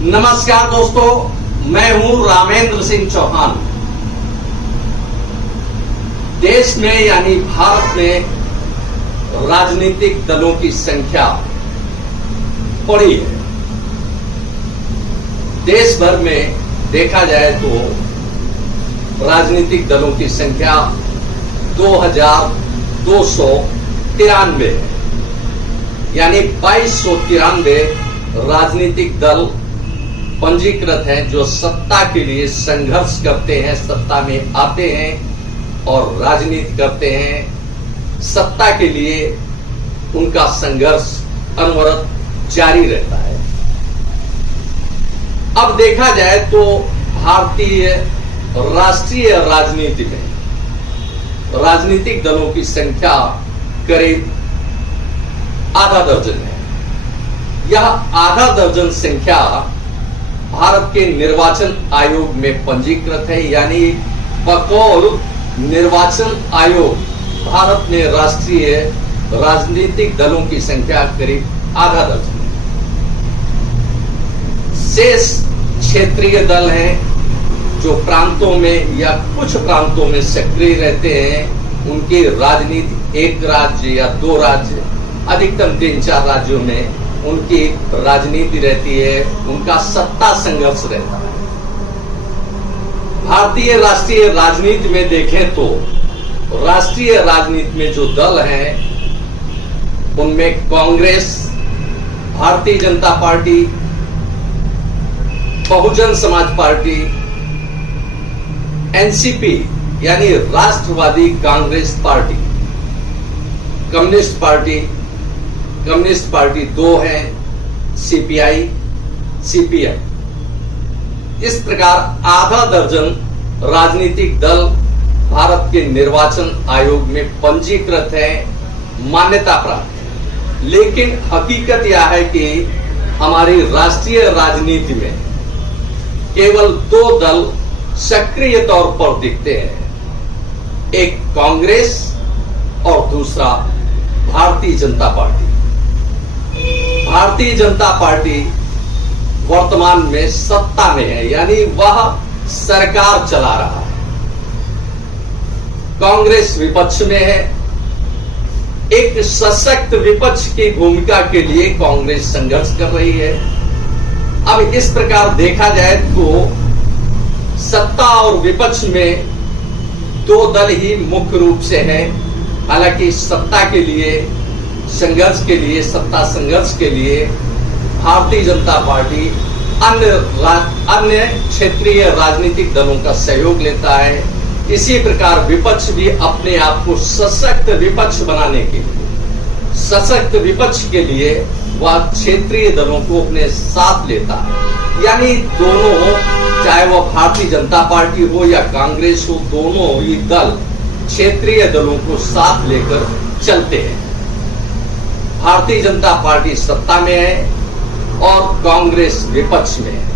नमस्कार दोस्तों, मैं हूं रामेंद्र सिंह चौहान। देश में यानी भारत में राजनीतिक दलों की संख्या बढ़ी है। देश भर में देखा जाए तो राजनीतिक दलों की संख्या 2293 है, यानी 2293 राजनीतिक दल पंजीकृत हैं जो सत्ता के लिए संघर्ष करते हैं, सत्ता में आते हैं और राजनीति करते हैं। सत्ता के लिए उनका संघर्ष अनवरत जारी रहता है। अब देखा जाए तो भारतीय राष्ट्रीय राजनीति में राजनीतिक दलों की संख्या करीब आधा दर्जन है। यह आधा दर्जन संख्या भारत के निर्वाचन आयोग में पंजीकृत है, यानी बकौल निर्वाचन आयोग भारत में राष्ट्रीय राजनीतिक दलों की संख्या करीब आधा दर्जन है। शेष क्षेत्रीय दल हैं जो प्रांतों में या कुछ प्रांतों में सक्रिय रहते हैं। उनकी राजनीति एक राज्य या दो राज्य, अधिकतम 3-4 राज्यों में उनकी राजनीति रहती है, उनका सत्ता संघर्ष रहता है। भारतीय राष्ट्रीय राजनीति में देखें तो राष्ट्रीय राजनीति में जो दल हैं उनमें Congress, Bharatiya Janata party, Bahujan Samaj party, NCP यानी राष्ट्रवादी कांग्रेस पार्टी, कम्युनिस्ट पार्टी 2 हैं, सीपीआई, सीपीएम। इस प्रकार आधा दर्जन राजनीतिक दल भारत के निर्वाचन आयोग में पंजीकृत है, मान्यता प्राप्त है। लेकिन हकीकत यह है कि हमारी राष्ट्रीय राजनीति में केवल 2 दल सक्रिय तौर पर दिखते हैं, एक कांग्रेस और दूसरा भारतीय जनता पार्टी। भारतीय जनता पार्टी वर्तमान में सत्ता में है, यानी वह सरकार चला रहा है। कांग्रेस विपक्ष में है। एक सशक्त विपक्ष की भूमिका के लिए कांग्रेस संघर्ष कर रही है। अब इस प्रकार देखा जाए तो सत्ता और विपक्ष में 2 दल ही मुख्य रूप से हैं। हालांकि सत्ता के लिए संघर्ष के लिए, सत्ता संघर्ष के लिए भारतीय जनता पार्टी अन्य क्षेत्रीय राजनीतिक दलों का सहयोग लेता है। इसी प्रकार विपक्ष भी अपने आप को सशक्त विपक्ष बनाने के लिए, सशक्त विपक्ष के लिए वह क्षेत्रीय दलों को अपने साथ लेता है। यानी दोनों, चाहे वह भारतीय जनता पार्टी हो या कांग्रेस हो, दोनों ही दल क्षेत्रीय दलों को साथ लेकर चलते हैं। भारतीय जनता पार्टी सत्ता में है और कांग्रेस विपक्ष में है।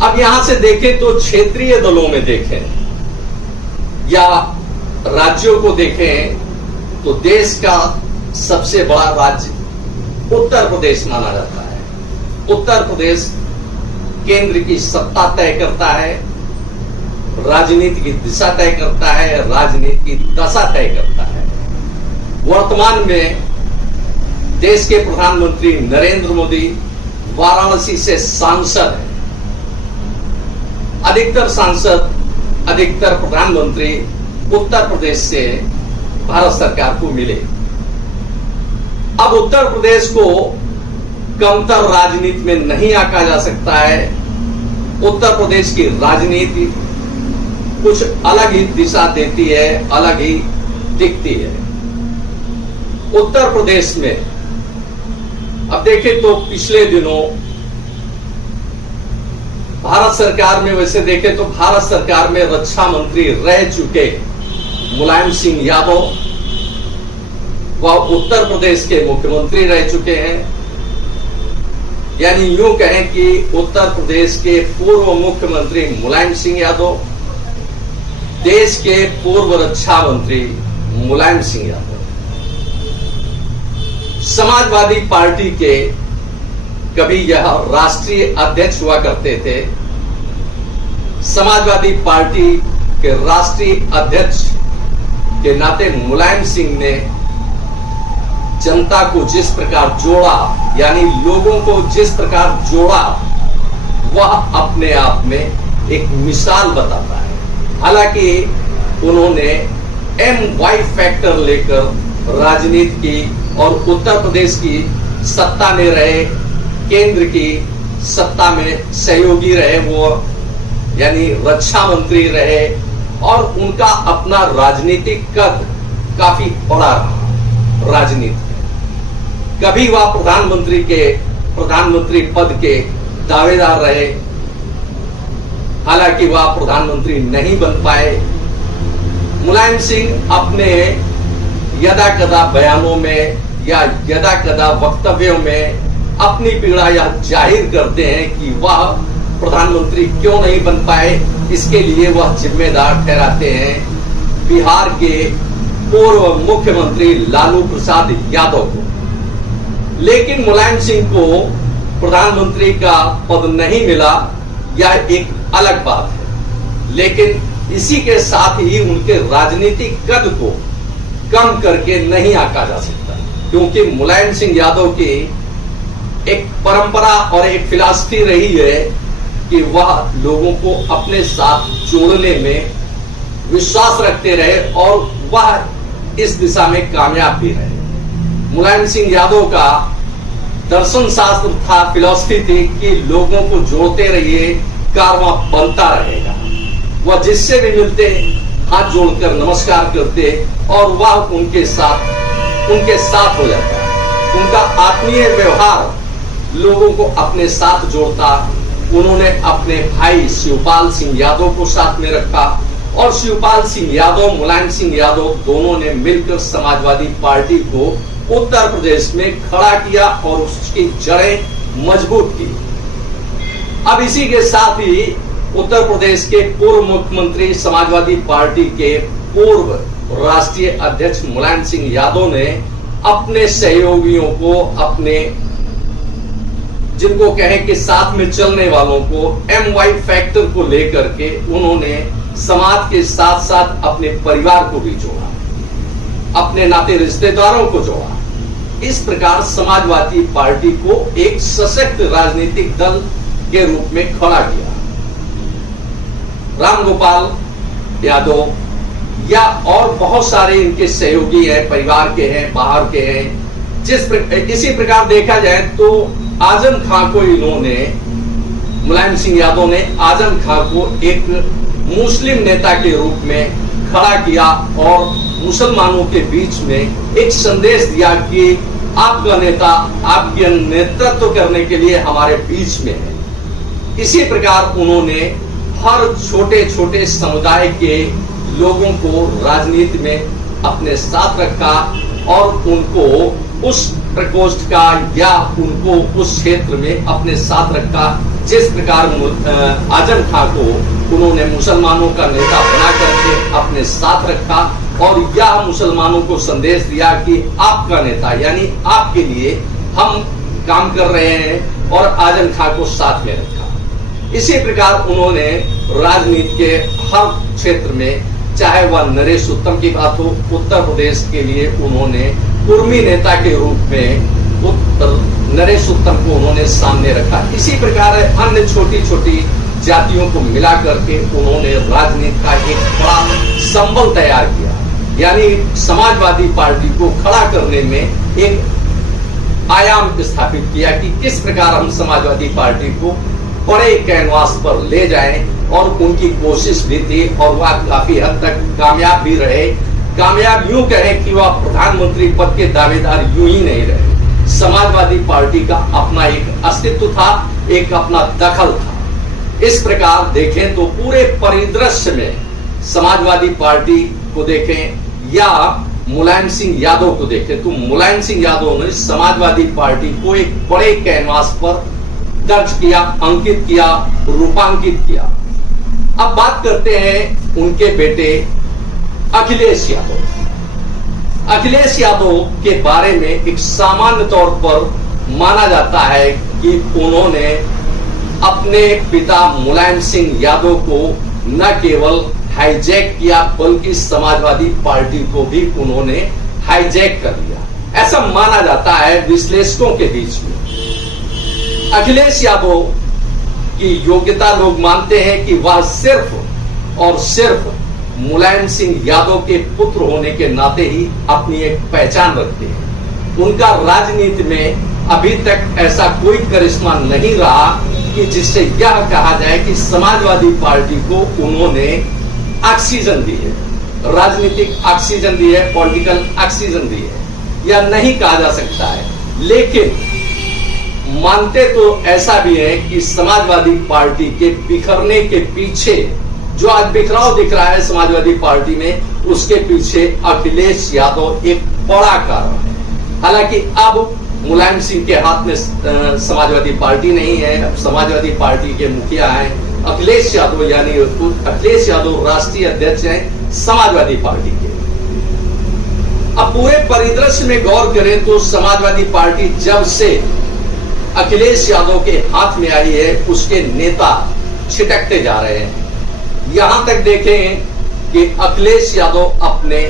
अब यहां से देखें तो क्षेत्रीय दलों में देखें या राज्यों को देखें तो देश का सबसे बड़ा राज्य उत्तर प्रदेश माना जाता है। उत्तर प्रदेश केंद्र की सत्ता तय करता है, राजनीति की दिशा तय करता है, राजनीति की दशा तय करता है। वर्तमान में देश के प्रधानमंत्री नरेंद्र मोदी वाराणसी से सांसद हैं। अधिकतर सांसद, अधिकतर प्रधानमंत्री उत्तर प्रदेश से भारत सरकार को मिले। अब उत्तर प्रदेश को कमतर राजनीति में नहीं आंका जा सकता है। उत्तर प्रदेश की राजनीति कुछ अलग ही दिशा देती है, अलग ही दिखती है। उत्तर प्रदेश में अब देखें तो पिछले दिनों भारत सरकार में, वैसे देखें तो भारत सरकार में रक्षा मंत्री रह चुके मुलायम सिंह यादव, वह उत्तर प्रदेश के मुख्यमंत्री रह चुके हैं। यानी यूं कहें कि उत्तर प्रदेश के पूर्व मुख्यमंत्री मुलायम सिंह यादव, देश के पूर्व रक्षा मंत्री मुलायम सिंह यादव, समाजवादी पार्टी के कभी यह राष्ट्रीय अध्यक्ष हुआ करते थे। समाजवादी पार्टी के राष्ट्रीय अध्यक्ष के नाते मुलायम सिंह ने जनता को जिस प्रकार जोड़ा, यानी लोगों को जिस प्रकार जोड़ा, वह अपने आप में एक मिसाल बताता है। हालांकि उन्होंने MY फैक्टर लेकर राजनीति की और उत्तर प्रदेश की सत्ता में रहे, केंद्र की सत्ता में सहयोगी रहे, वो यानी रक्षा मंत्री रहे और उनका अपना राजनीतिक कद काफी बड़ा रहा राजनीति में। कभी वह प्रधानमंत्री पद के दावेदार रहे, हालांकि वह प्रधानमंत्री नहीं बन पाए। मुलायम सिंह अपने यदाकदा बयानों में या यदाकदा वक्तव्यों में अपनी पीड़ा यह जाहिर करते हैं कि वह प्रधानमंत्री क्यों नहीं बन पाए। इसके लिए वह जिम्मेदार ठहराते हैं बिहार के पूर्व मुख्यमंत्री लालू प्रसाद यादव को। लेकिन मुलायम सिंह को प्रधानमंत्री का पद नहीं मिला, यह एक अलग बात है। लेकिन इसी के साथ ही उनके राजनीतिक कद को कम करके नहीं आंका जा सकता, क्योंकि मुलायम सिंह यादव की एक परंपरा और एक फिलॉसफी रही है कि वह लोगों को अपने साथ जोड़ने में विश्वास रखते रहे और वह इस दिशा में कामयाब भी रहे। मुलायम सिंह यादव का दर्शन शास्त्र था, फिलॉसफी थी कि लोगों को जोड़ते रहिए, कारवां बनता रहेगा। वह जिससे भी मिलते हाथ जोड़कर नमस्कार करते और वह उनके साथ हो जाता। उनका आत्मीय व्यवहार लोगों को अपने साथ जोड़ता। उन्होंने अपने भाई शिवपाल सिंह यादव को साथ में रखा और शिवपाल सिंह यादव, मुलायम सिंह यादव दोनों ने मिलकर समाजवादी पार्टी को उत्तर प्रदेश में खड़ा किया और उसकी जड़ें मजबूत की। अब इसी के साथ ही उत्तर प्रदेश के पूर्व मुख्यमंत्री, समाजवादी पार्टी के पूर्व राष्ट्रीय अध्यक्ष मुलायम सिंह यादव ने अपने सहयोगियों को, अपने जिनको कहें कि साथ में चलने वालों को, MY फैक्टर को लेकर के उन्होंने समाज के साथ साथ अपने परिवार को भी जोड़ा, अपने नाते रिश्तेदारों को जोड़ा। इस प्रकार समाजवादी पार्टी को एक सशक्त राजनीतिक दल के रूप में खड़ा किया। राम गोपाल यादव या और बहुत सारे इनके सहयोगी हैं, परिवार के हैं, बाहर के हैं। इसी प्रकार देखा जाए तो आजम खां को इन्होंने, मुलायम सिंह यादव ने आजम खां को एक मुस्लिम नेता के रूप में खड़ा किया और मुसलमानों के बीच में एक संदेश दिया कि आपका नेता आपके नेतृत्व करने के लिए हमारे बीच में है। इसी प्रकार उन्होंने हर छोटे छोटे समुदाय के लोगों को राजनीति में अपने साथ रखा और उनको उस प्रकोष्ठ का या उनको उस क्षेत्र में अपने साथ रखा। जिस प्रकार आजम खां को उन्होंने मुसलमानों का नेता बना करके अपने साथ रखा और यह मुसलमानों को संदेश दिया कि आपका नेता यानी आपके लिए हम काम कर रहे हैं, और आजम खां को साथ में रखा। इसी प्रकार उन्होंने राजनीति के हर क्षेत्र में, चाहे वह नरेश उत्तम की बात हो, उत्तर प्रदेश के लिए उन्होंने कुर्मी नेता के रूप में नरेश उत्तम को उन्होंने सामने रखा। इसी प्रकार अन्य छोटी छोटी जातियों को मिला करके उन्होंने राजनीति का एक बड़ा संबल तैयार किया, यानी समाजवादी पार्टी को खड़ा करने में एक आयाम स्थापित किया कि किस प्रकार हम समाजवादी पार्टी को बड़े कैनवास पर ले जाएं, और उनकी कोशिश भी थी और वह काफी हद तक कामयाब भी रहे। कामयाब यूं कहें कि वह प्रधानमंत्री पद के दावेदार यूं ही नहीं रहे। समाजवादी पार्टी का अपना एक अस्तित्व था, एक अपना दखल था। इस प्रकार देखें तो पूरे परिदृश्य में समाजवादी पार्टी को देखें या मुलायम सिंह यादव को देखें तो मुलायम सिंह यादव ने समाजवादी पार्टी को एक बड़े कैनवास पर दर्ज किया, अंकित किया, रूपांकित किया। अब बात करते हैं उनके बेटे अखिलेश यादव। अखिलेश यादव के बारे में एक सामान्य तौर पर माना जाता है कि उन्होंने अपने पिता मुलायम सिंह यादव को न केवल हाईजैक किया बल्कि समाजवादी पार्टी को भी उन्होंने हाईजैक कर लिया। ऐसा माना जाता है विश्लेषकों के बीच में। अखिलेश यादव की योग्यता लोग मानते हैं कि वह सिर्फ और सिर्फ मुलायम सिंह यादव के पुत्र होने के नाते ही अपनी एक पहचान रखते हैं। उनका राजनीति में अभी तक ऐसा कोई करिश्मा नहीं रहा कि जिससे यह कहा जाए कि समाजवादी पार्टी को उन्होंने ऑक्सीजन दी है, राजनीतिक ऑक्सीजन दी है, पॉलिटिकल ऑक्सीजन दी है, यह नहीं कहा जा सकता है। लेकिन मानते तो ऐसा भी है कि समाजवादी पार्टी के बिखरने के पीछे जो आज बिखराव दिख रहा है समाजवादी पार्टी में, उसके पीछे अखिलेश यादव एक बड़ा कारण है। हालांकि अब मुलायम सिंह के हाथ में समाजवादी पार्टी नहीं है, अब समाजवादी पार्टी के मुखिया हैं अखिलेश यादव, यानी अखिलेश यादव राष्ट्रीय अध्यक्ष हैं समाजवादी पार्टी के। अब पूरे परिदृश्य में गौर करें तो समाजवादी पार्टी जब से अखिलेश यादव के हाथ में आई है उसके नेता छिटकते जा रहे हैं। यहां तक देखें कि अखिलेश यादव अपने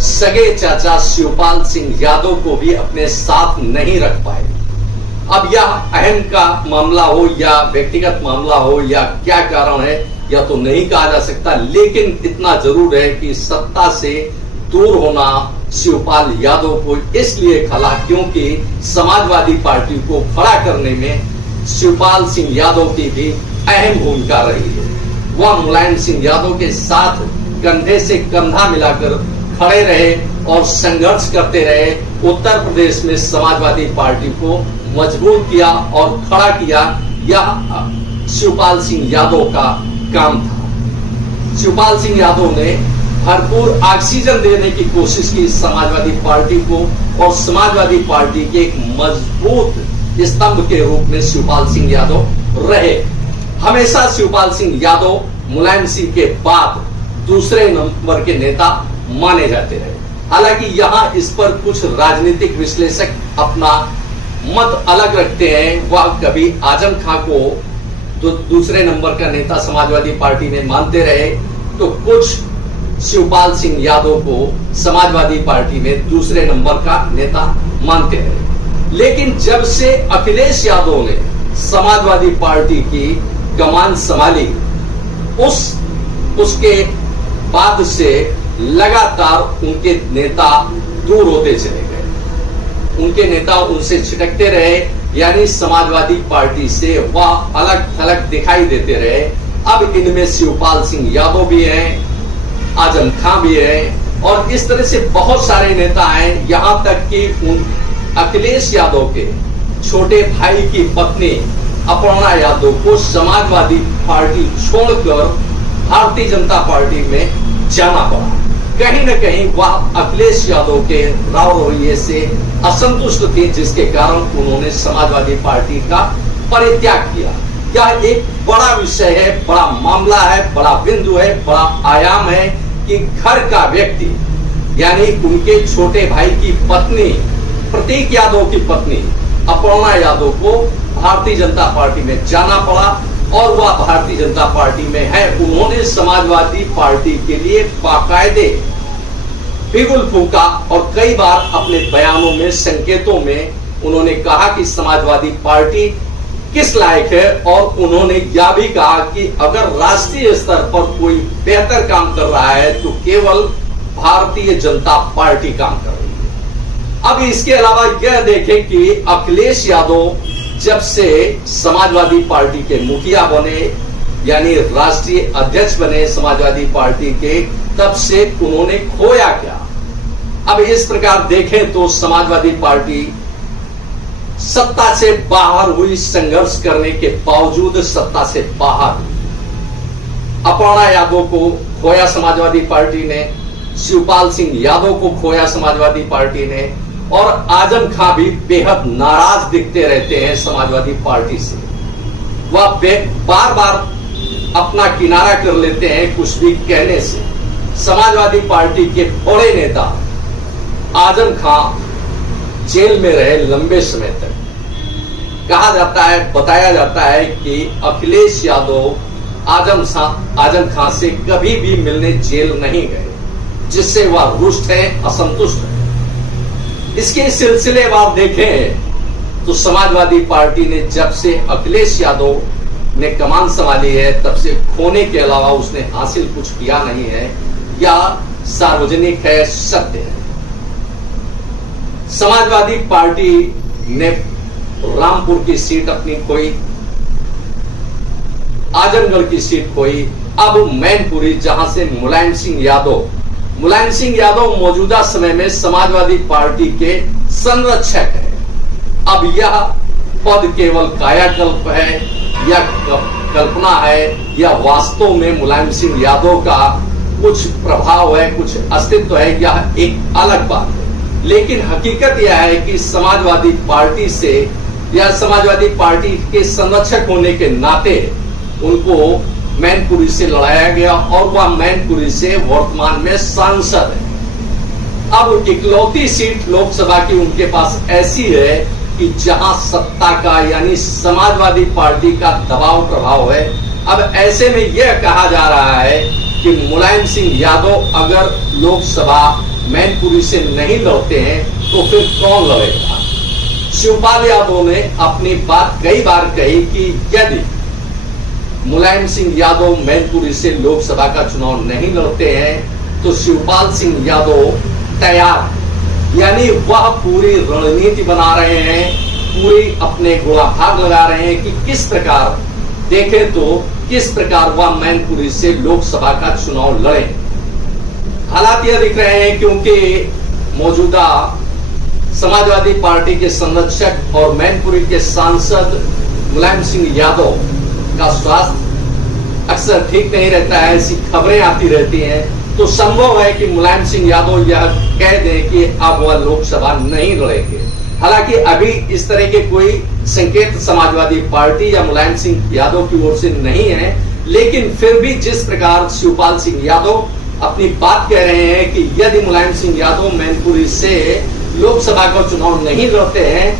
सगे चाचा शिवपाल सिंह यादव को भी अपने साथ नहीं रख पाए। अब यह अहम का मामला हो या व्यक्तिगत मामला हो या क्या कारण है यह तो नहीं कहा जा सकता, लेकिन इतना जरूर है कि सत्ता से दूर होना शिवपाल यादव को इसलिए खला क्योंकि समाजवादी पार्टी को खड़ा करने में शिवपाल सिंह यादव की भी अहम भूमिका रही है। वह मुलायम सिंह यादव के साथ कंधे से कंधा मिलाकर खड़े रहे और संघर्ष करते रहे। उत्तर प्रदेश में समाजवादी पार्टी को मजबूत किया और खड़ा किया, यह शिवपाल सिंह यादव का काम था। शिवपाल सिंह यादव ने भरपूर ऑक्सीजन देने की कोशिश की समाजवादी पार्टी को और समाजवादी पार्टी के एक मजबूत स्तंभ के रूप में शिवपाल सिंह यादव रहे। हमेशा शिवपाल सिंह यादव मुलायम सिंह के बाद दूसरे नंबर के नेता माने जाते रहे। हालांकि यहाँ इस पर कुछ राजनीतिक विश्लेषक अपना मत अलग रखते हैं। वह कभी आजम खां को तो दूसरे नंबर का नेता समाजवादी पार्टी में मानते रहे, तो कुछ शिवपाल सिंह यादव को समाजवादी पार्टी में दूसरे नंबर का नेता मानते रहे। लेकिन जब से अखिलेश यादव ने समाजवादी पार्टी की कमान संभाली, उसके बाद से लगातार उनके नेता दूर होते चले गए। उनके नेता उनसे छिटकते रहे, यानी समाजवादी पार्टी से वह अलग थलग दिखाई देते रहे। अब इनमें शिवपाल सिंह यादव भी हैं, आजम खां भी हैं और इस तरह से बहुत सारे नेता हैं। यहां तक कि उन अखिलेश यादव के छोटे भाई की पत्नी अपर्णा यादव को समाजवादी पार्टी छोड़कर भारतीय जनता पार्टी में जाना पड़ा। कहीं न कहीं वह अखिलेश यादव के राव रवैये से असंतुष्ट थे, जिसके कारण उन्होंने समाजवादी पार्टी का परित्याग किया। यह एक बड़ा विषय है, बड़ा मामला है, बड़ा बिंदु है, बड़ा आयाम है कि घर का व्यक्ति यानी उनके छोटे भाई की पत्नी प्रतीक यादव की पत्नी अपर्णा यादव को भारतीय जनता पार्टी में जाना पड़ा और वह भारतीय जनता पार्टी में है। उन्होंने समाजवादी पार्टी के लिए बाकायदे बिगुल फूंका और कई बार अपने बयानों में, संकेतों में उन्होंने कहा कि समाजवादी पार्टी किस लायक है और उन्होंने यह भी कहा कि अगर राष्ट्रीय स्तर पर कोई बेहतर काम कर रहा है तो केवल भारतीय जनता पार्टी काम कर रही है। अब इसके अलावा यह देखें कि अखिलेश यादव जब से समाजवादी पार्टी के मुखिया बने यानी राष्ट्रीय अध्यक्ष बने समाजवादी पार्टी के, तब से उन्होंने खोया क्या। अब इस प्रकार देखें तो समाजवादी पार्टी सत्ता से बाहर हुई, संघर्ष करने के बावजूद सत्ता से बाहर। अपर्णा यादव को खोया समाजवादी पार्टी ने, शिवपाल सिंह यादव को खोया समाजवादी पार्टी ने और आजम खां भी बेहद नाराज दिखते रहते हैं समाजवादी पार्टी से। वह बार बार अपना किनारा कर लेते हैं कुछ भी कहने से। समाजवादी पार्टी के बड़े नेता आजम खां जेल में रहे लंबे समय तक। कहा जाता है, बताया जाता है कि अखिलेश यादव आजम खान से कभी भी मिलने जेल नहीं गए, जिससे वह रुष्ट है, असंतुष्ट है। इसके सिलसिलेवार देखें तो समाजवादी पार्टी ने जब से अखिलेश यादव ने कमान संभाली है, तब से खोने के अलावा उसने हासिल कुछ किया नहीं है, या सार्वजनिक है, सत्य है। समाजवादी पार्टी ने रामपुर की सीट अपनी खोई, आजमगढ़ की सीट खोई, अब मैनपुरी, जहां से मुलायम सिंह यादव मौजूदा समय में समाजवादी पार्टी के संरक्षक है। अब यह पद केवल कायाकल्प है या कल्पना है, या वास्तव में मुलायम सिंह यादव का कुछ प्रभाव है, कुछ अस्तित्व है, यह एक अलग बात है। लेकिन हकीकत यह है कि समाजवादी पार्टी से या समाजवादी पार्टी के संरक्षक होने के नाते उनको मैनपुरी से लड़ाया गया और वह मैनपुरी से वर्तमान में सांसद है। अब इकलौती सीट लोकसभा की उनके पास ऐसी है कि जहां सत्ता का यानी समाजवादी पार्टी का दबाव प्रभाव है। अब ऐसे में यह कहा जा रहा है कि मुलायम सिंह यादव अगर लोकसभा मैनपुरी से नहीं लड़ते हैं तो फिर कौन लड़ेगा। शिवपाल यादव ने अपनी बात कई बार कही कि यदि मुलायम सिंह यादव मैनपुरी से लोकसभा का चुनाव नहीं लड़ते हैं तो शिवपाल सिंह यादव तैयार, यानी वह पूरी रणनीति बना रहे हैं, पूरी अपने घोड़ाफाड़ लगा रहे हैं कि किस प्रकार देखें तो किस प्रकार वह मैनपुरी से लोकसभा का चुनाव लड़े। हालात यह दिख रहे हैं क्योंकि मौजूदा समाजवादी पार्टी के संरक्षक और मैनपुरी के सांसद मुलायम सिंह यादव का स्वास्थ्य अक्सर ठीक नहीं रहता है, ऐसी खबरें आती रहती हैं, तो संभव है कि मुलायम सिंह यादव यह कह दें कि अब वह लोकसभा नहीं लड़ेंगे। हालांकि अभी इस तरह के कोई संकेत समाजवादी पार्टी या मुलायम सिंह यादव की ओर से नहीं है, लेकिन फिर भी जिस प्रकार शिवपाल सिंह यादव अपनी बात कह रहे हैं कि यदि मुलायम सिंह यादव मैनपुरी से लोकसभा का चुनाव नहीं लड़ते हैं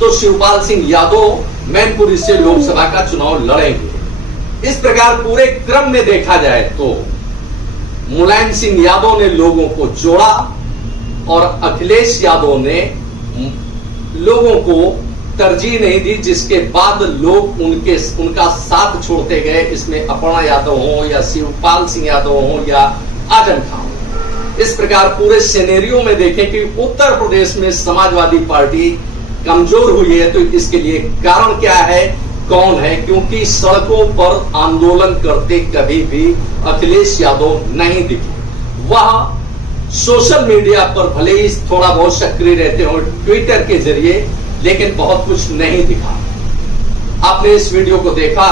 तो शिवपाल सिंह यादव मैनपुरी से लोकसभा का चुनाव लड़ेंगे। इस प्रकार पूरे क्रम में देखा जाए तो मुलायम सिंह यादव ने लोगों को जोड़ा और अखिलेश यादव ने लोगों को तरजीह नहीं दी, जिसके बाद लोग उनका साथ छोड़ते गए। इसमें अपर्णा यादव हो या शिवपाल सिंह यादव हो या आजम खान हो। इस प्रकार पूरे सिनेरियो में देखें कि उत्तर प्रदेश में समाजवादी पार्टी कमजोर हुई है, तो इसके लिए कारण क्या है, कौन है? क्योंकि सड़कों पर आंदोलन करते कभी भी अखिलेश यादव नहीं दिखे। वह सोशल मीडिया पर भले ही थोड़ा बहुत सक्रिय रहते हो ट्विटर के जरिए, लेकिन बहुत कुछ नहीं दिखा। आपने इस वीडियो को देखा,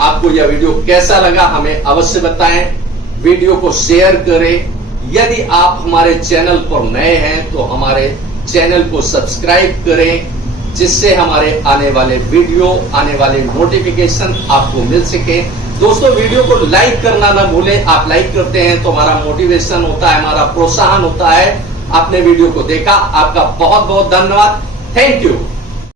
आपको यह वीडियो कैसा लगा हमें अवश्य बताएं। वीडियो को शेयर करें। यदि आप हमारे चैनल पर नए हैं तो हमारे चैनल को सब्सक्राइब करें, जिससे हमारे आने वाले वीडियो, आने वाले नोटिफिकेशन आपको मिल सके। दोस्तों, वीडियो को लाइक करना ना भूलें। आप लाइक करते हैं तो हमारा मोटिवेशन होता है, हमारा प्रोत्साहन होता है। आपने वीडियो को देखा, आपका बहुत बहुत धन्यवाद। Thank you.